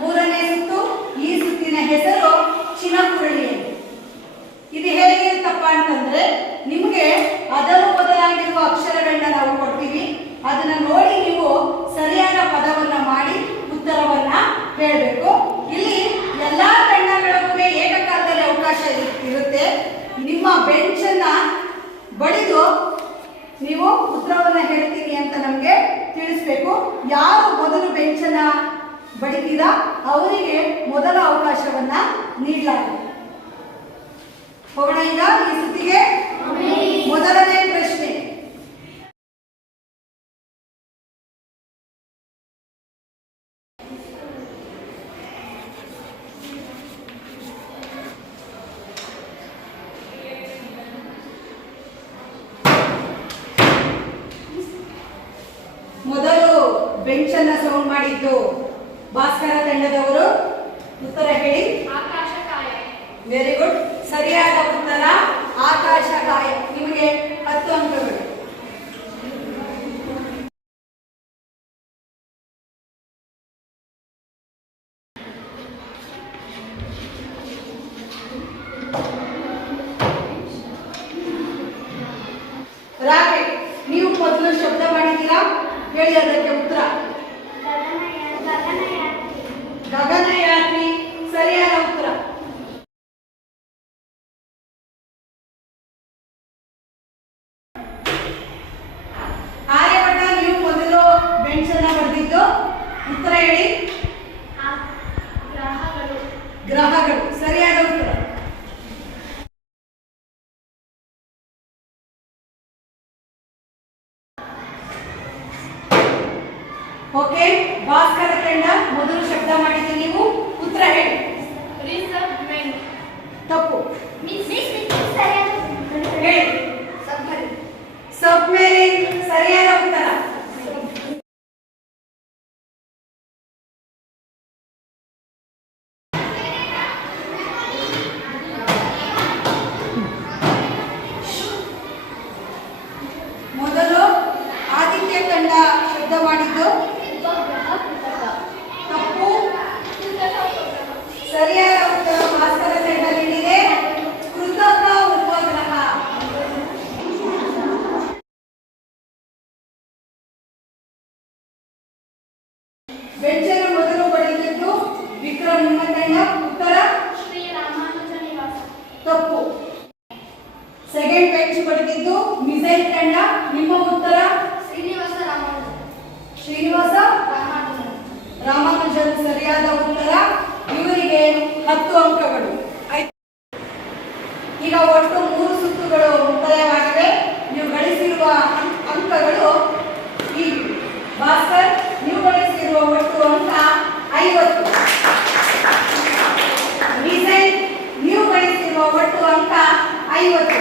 ಮೂರನೇ ಸುತ್ತು. ಈ ಸುತ್ತಿನ ಹೆಸರು ಚಿನಕುರಳಿ. ಇದು ಹೇಗಿರುತ್ತಪ್ಪ ಅಂತಂದ್ರೆ ನಿಮಗೆ ಅದಲು ಬದಲಾಗಿರುವ ಅಕ್ಷರಗಳನ್ನ ನಾವು ಕೊಡ್ತೀವಿ. ಅದನ್ನ ನೋಡಿ ನೀವು ಸರಿಯಾದ ಪದವನ್ನ ಮಾಡಿ ಉತ್ತರವನ್ನ ಹೇಳಬೇಕು. ಇಲ್ಲಿ ಎಲ್ಲಾ ತಂಡಗಳಿಗೂ ಏಕಕಾಲದಲ್ಲಿ ಅವಕಾಶ ಇರುತ್ತೆ. ನಿಮ್ಮ ಬೆಂಚನ್ನ ಬಡಿದು ನೀವು ಉತ್ತರವನ್ನ ಹೇಳ್ತೀನಿ ಅಂತ ನಮಗೆ ತಿಳಿಸ್ಬೇಕು. ಯಾರು ಮೊದಲು ಬೆಂಚನ್ನ ಬಡಿತೀರಾ ಅವರಿಗೆ ಮೊದಲ ಅವಕಾಶವನ್ನ ನೀಡಲಾಗಿದೆ. ಹೋಗೋಣ ಈಗ ಈ ಸುತ್ತಿಗೆ. ಮೊದಲನೇ ಪ್ರಶ್ನೆ, ಮೊದಲು ಬೆಂಚನ್ನ ಸೌಂಡ್ ಮಾಡಿದ್ದು ಭಾಸ್ಕರ ತಂಡದವರು. ಉತ್ತರ ಹೇಳಿ. ಆಕಾಶಕಾಯ. Very good. ಸರಿಯಾದ ಉತ್ತರ ಆಕಾಶಕಾಯ. ನಿಮಗೆ 10 ಅಂಕಗಳು. ರಾಕೆಟ್. ನೀವು ಮೊದಲು ಶಬ್ದ ಮಾಡಿದ್ದೀರಾ, ಹೇಳಿ ಅದಕ್ಕೆ ಉತ್ತರ. ಗಗನಯಾತ್ರಿ. ಸರಿಯಾದ ಉತ್ತರ. ಆರ್ಯಭಟ. ನೀವು ಮೊದಲು ಬೆಂಚನ್ನ ಬರೆದಿದ್ದು. ಉತ್ತರ ಹೇಳಿ. ಗ್ರಹಗಳು. ಸರಿಯಾದ ಉತ್ತರ. ಓಕೆ. ಭಾಸ್ಕರ ತಂಡ ಮೊದಲು ಶಬ್ದ ಮಾಡಿದ್ದು ನೀವು. ಉತ್ತರ ಹೇಳಿ. ತಪ್ಪು. ಹೇಳಿ. ಸಬ್ಮೆರಿನ್. ಸರಿಯಾದ ಉತ್ತರ. ಮೊದಲು ಆದಿತ್ಯ ತಂಡ ಶಬ್ದ ಮಾಡಿದ್ದು. ತಪ್ಪು. ಸರಿಯಾದ ಉತ್ತರ ಭಾಸ್ಕರ ತಂಡ ನೀಡಿದೆ. ಕೃತಕ ಉಪಗ್ರಹ. ಬೆಂಚನ ಮೊದಲು ಬಡಿದಿದ್ದು ವಿಕ್ರಮ್. ನಿಮ್ಮ ತಂಡ. ಉತ್ತರ ಶ್ರೀ ರಾಮಾನುಜ ನಿವಾಸ. ತಪ್ಪು. ಸೆಕೆಂಡ್ ಬೆಂಚ್ ಬಡಿದಿದ್ದು ಮಿಸೈಲ್ ತಂಡ. ನಿಮ್ಮ ಉತ್ತರ ಶ್ರೀನಿವಾಸ ರಾಮಾನುಜನ್. ಶ್ರೀನಿವಾಸ ರಾಮಾನುಜನ್. ಸರಿಯಾದ ಉತ್ತರ. ಇವರಿಗೆ 10 ಅಂಕಗಳು. ಈಗ ಒಟ್ಟು 3 ಸುತ್ತುಗಳು ಮುಕ್ತಾಯವಾಗಿವೆ. ನೀವು ಗಳಿಸಿರುವ ಅಂಕಗಳು ಈ ಭಾಸ್ಕರ್, ನೀವು ಗಳಿಸಿರುವ ಒಟ್ಟು ಅಂಕ 50. ಮಿಸೈಲ್, ನೀವು ಗಳಿಸಿರುವ ಒಟ್ಟು ಅಂಕ 50.